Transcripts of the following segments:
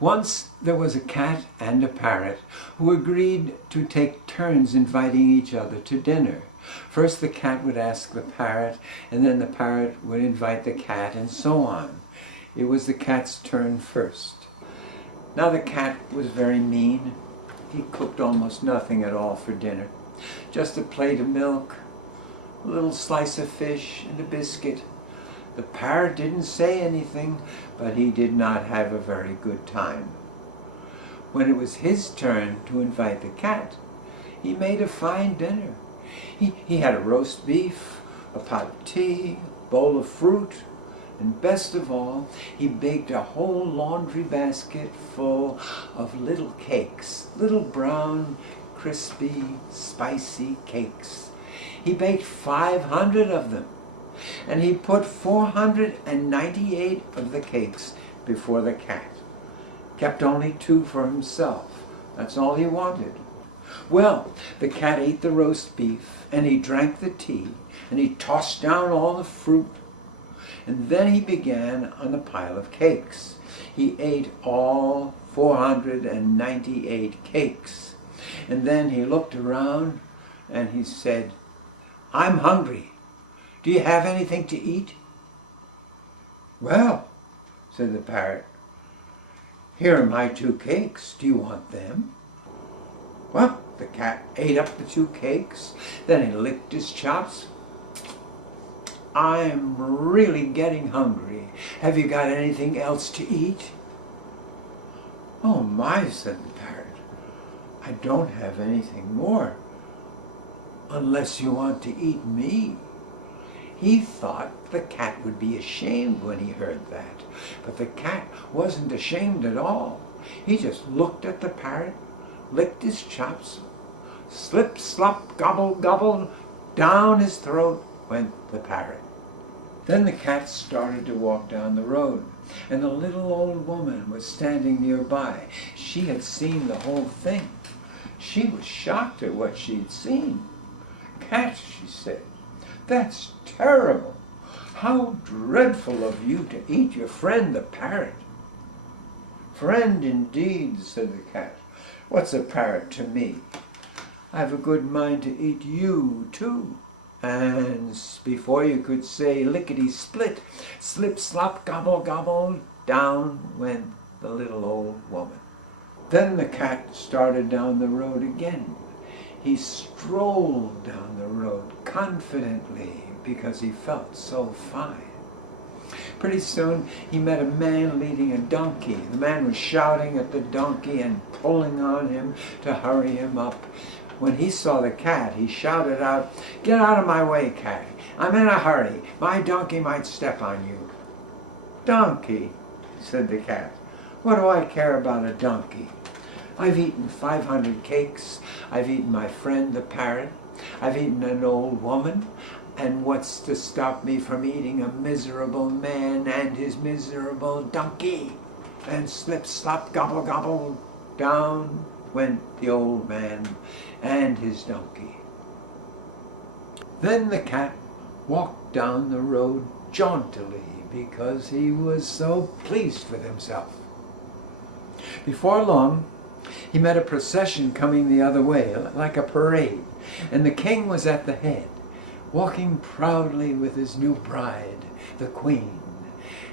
Once there was a cat and a parrot who agreed to take turns inviting each other to dinner. First the cat would ask the parrot, and then the parrot would invite the cat, and so on. It was the cat's turn first. Now the cat was very mean. He cooked almost nothing at all for dinner. Just a plate of milk, a little slice of fish, and a biscuit. The parrot didn't say anything, but he did not have a very good time. When it was his turn to invite the cat, he made a fine dinner. He had a roast beef, a pot of tea, a bowl of fruit, and best of all, he baked a whole laundry basket full of little cakes, little brown, crispy, spicy cakes. He baked 500 of them. And he put 498 of the cakes before the cat. Kept only 2 for himself. That's all he wanted. Well, the cat ate the roast beef, and he drank the tea, and he tossed down all the fruit, and then he began on the pile of cakes. He ate all 498 cakes, and then he looked around, and he said, "I'm hungry. Do you have anything to eat?" "Well," said the parrot, "here are my 2 cakes. Do you want them?" Well, the cat ate up the 2 cakes. Then he licked his chops. "I'm really getting hungry. Have you got anything else to eat?" "Oh my," said the parrot, "I don't have anything more, unless you want to eat me." He thought the cat would be ashamed when he heard that, but the cat wasn't ashamed at all. He just looked at the parrot, licked his chops, slip, slop, gobble, gobble, down his throat went the parrot. Then the cat started to walk down the road, and a little old woman was standing nearby. She had seen the whole thing. She was shocked at what she'd seen. "Cat," she said, "that's terrible. How dreadful of you to eat your friend the parrot." "Friend indeed," said the cat. "What's a parrot to me? I've a good mind to eat you too." And before you could say lickety-split, slip, slop, gobble, gobble, down went the little old woman. Then the cat started down the road again. He strolled down the road confidently because he felt so fine. Pretty soon he met a man leading a donkey. The man was shouting at the donkey and pulling on him to hurry him up. When he saw the cat, he shouted out, "Get out of my way, cat. I'm in a hurry. My donkey might step on you." "Donkey," said the cat. "What do I care about a donkey? I've eaten 500 cakes. I've eaten my friend the parrot. I've eaten an old woman. And what's to stop me from eating a miserable man and his miserable donkey?" And slip, slop, gobble, gobble, down went the old man and his donkey. Then the cat walked down the road jauntily because he was so pleased with himself. Before long, he met a procession coming the other way, like a parade, and the king was at the head, walking proudly with his new bride, the queen.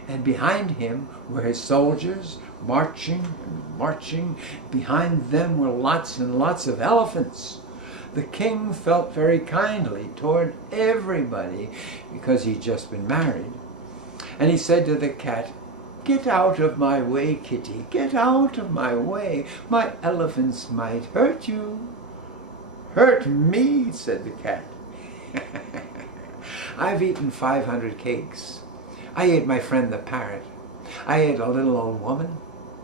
And behind him were his soldiers, marching and marching. Behind them were lots and lots of elephants. The king felt very kindly toward everybody because he'd just been married. And he said to the cat, "Get out of my way, kitty, get out of my way. My elephants might hurt you." "Hurt me," said the cat. "I've eaten 500 cakes. I ate my friend the parrot. I ate a little old woman.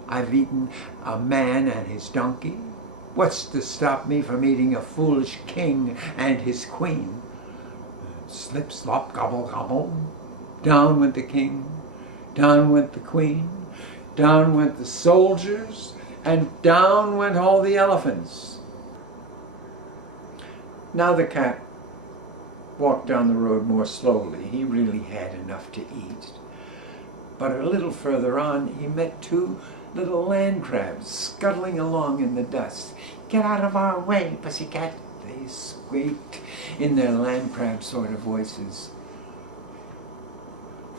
I've eaten a man and his donkey. What's to stop me from eating a foolish king and his queen?" Slip, slop, gobble, gobble. Down went the king. Down went the queen. Down went the soldiers. And down went all the elephants. Now the cat walked down the road more slowly. He really had enough to eat. But a little further on, he met 2 little land crabs scuttling along in the dust. "Get out of our way, pussycat," they squeaked in their land crab sort of voices.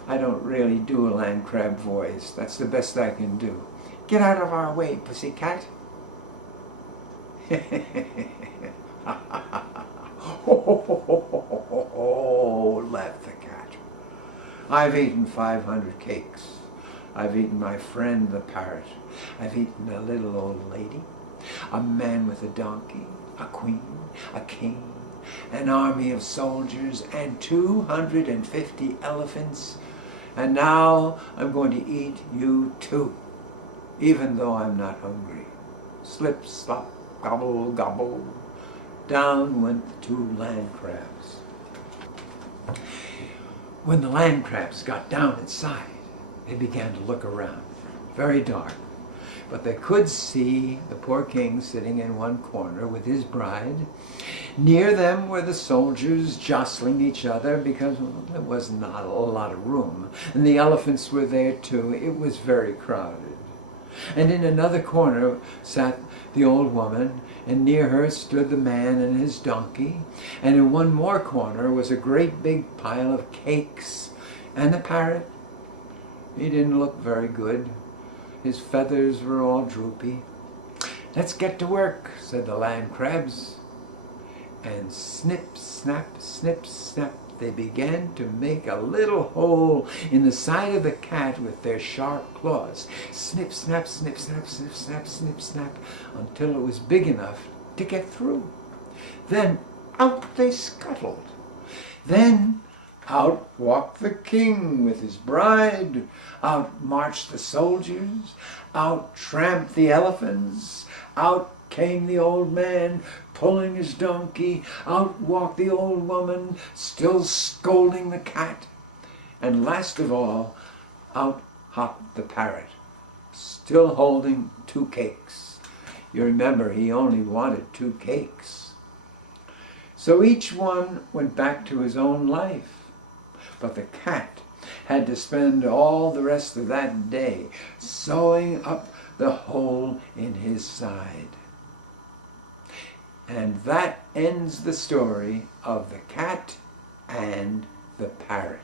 I don't really do a land crab voice. That's the best I can do. "Get out of our way, pussycat." Oh, laughed the cat. "I've eaten 500 cakes. I've eaten my friend the parrot. I've eaten a little old lady, a man with a donkey, a queen, a king, an army of soldiers, and 250 elephants. And now I'm going to eat you too, even though I'm not hungry." Slip, slop, gobble, gobble. Down went the 2 land crabs. When the land crabs got down inside, they began to look around. Very dark. But they could see the poor king sitting in one corner with his bride. Near them were the soldiers jostling each other because there was not a lot of room. And the elephants were there too. It was very crowded. And in another corner sat the old woman, and near her stood the man and his donkey. And in one more corner was a great big pile of cakes. And the parrot, he didn't look very good. His feathers were all droopy. "Let's get to work," said the land crabs. And snip, snap, snip, snap, they began to make a little hole in the side of the cat with their sharp claws. Snip, snap, snip, snap, snip, snap, snip, snap, until it was big enough to get through. Then out they scuttled. Then out walked the king with his bride. Out marched the soldiers. Out tramped the elephants. Out came the old man pulling his donkey. Out walked the old woman still scolding the cat. And last of all, out hopped the parrot, still holding 2 cakes. You remember, he only wanted 2 cakes. So each one went back to his own life. But the cat had to spend all the rest of that day sewing up the hole in his side. And that ends the story of the cat and the parrot.